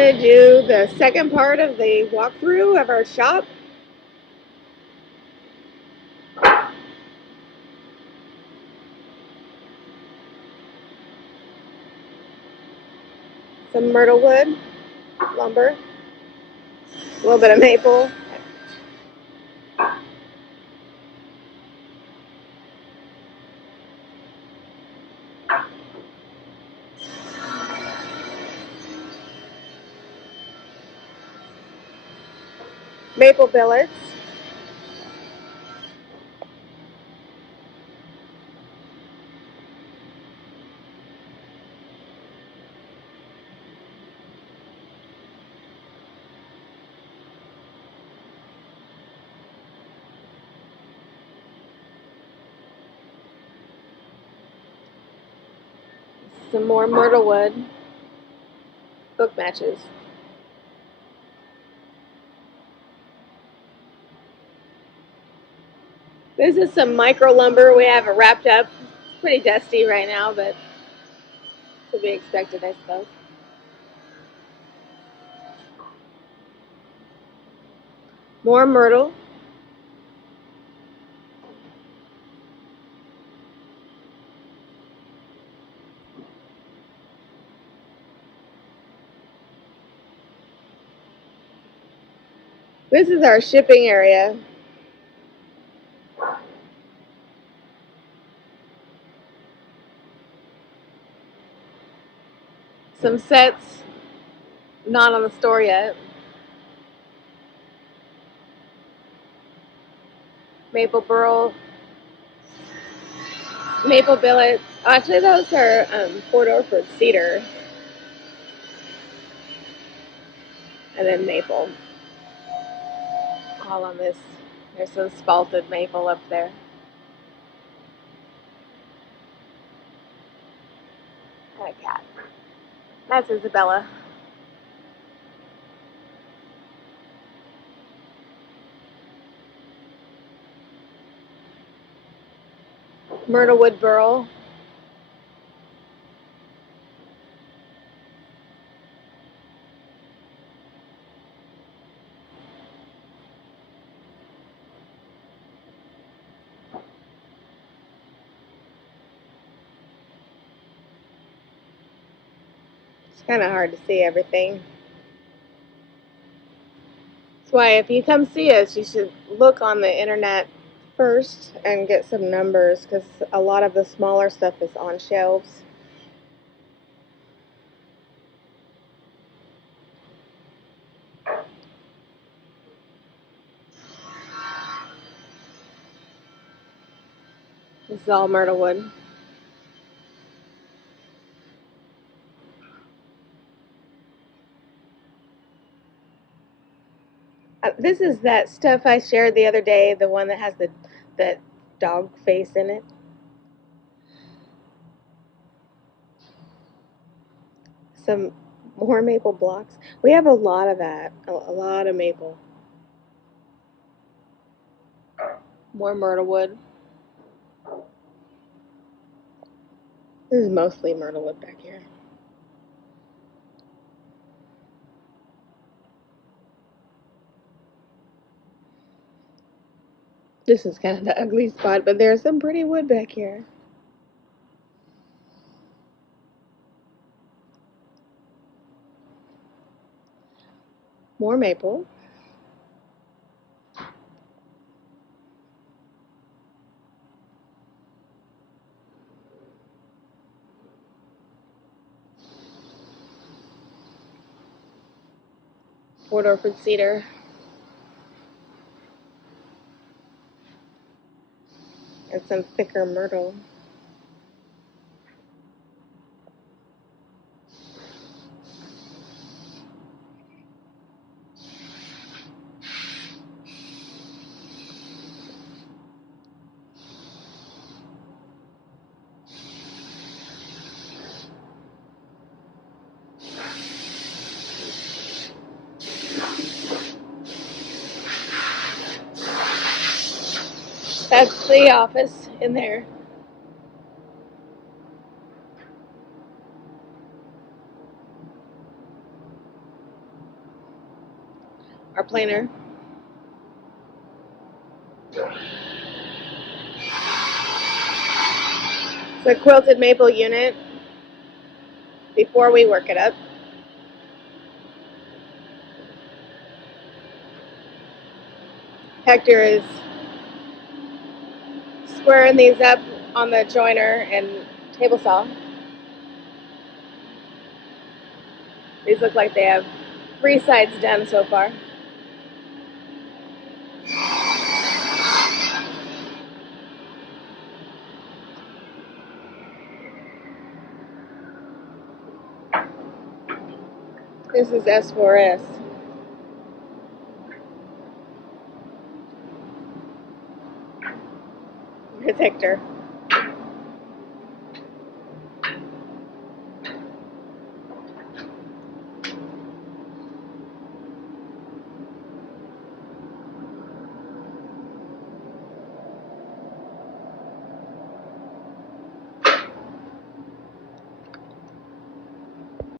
going to do the second part of the walkthrough of our shop. Some myrtle wood, lumber, a little bit of maple. Maple billets. Some more myrtle wood book matches. This is some micro lumber. We have it wrapped up. It's pretty dusty right now, but to be expected, I suppose. More myrtle. This is our shipping area. Some sets not on the store yet. Maple burl, maple billet. Actually, those are Port Orford cedar, and then maple. All on this. There's some spalted maple up there. And a cat. That's Isabella. Myrtle wood burl. It's kind of hard to see everything. That's why if you come see us, you should look on the internet first and get some numbers, because a lot of the smaller stuff is on shelves. This is all myrtle wood. This is that stuff I shared the other day, the one that has that dog face in it. Some more maple blocks. We have a lot of that, a lot of maple. More myrtle wood. This is mostly myrtle wood back here. This is kind of the ugly spot, but there's some pretty wood back here. More maple. Port Orford cedar. And some thicker myrtle. That's the office in there. our planer. It's a quilted maple unit before we work it up. Hector is squaring these up on the joiner and table saw. These look like they have 3 sides done so far. This is S4S. It's Hector.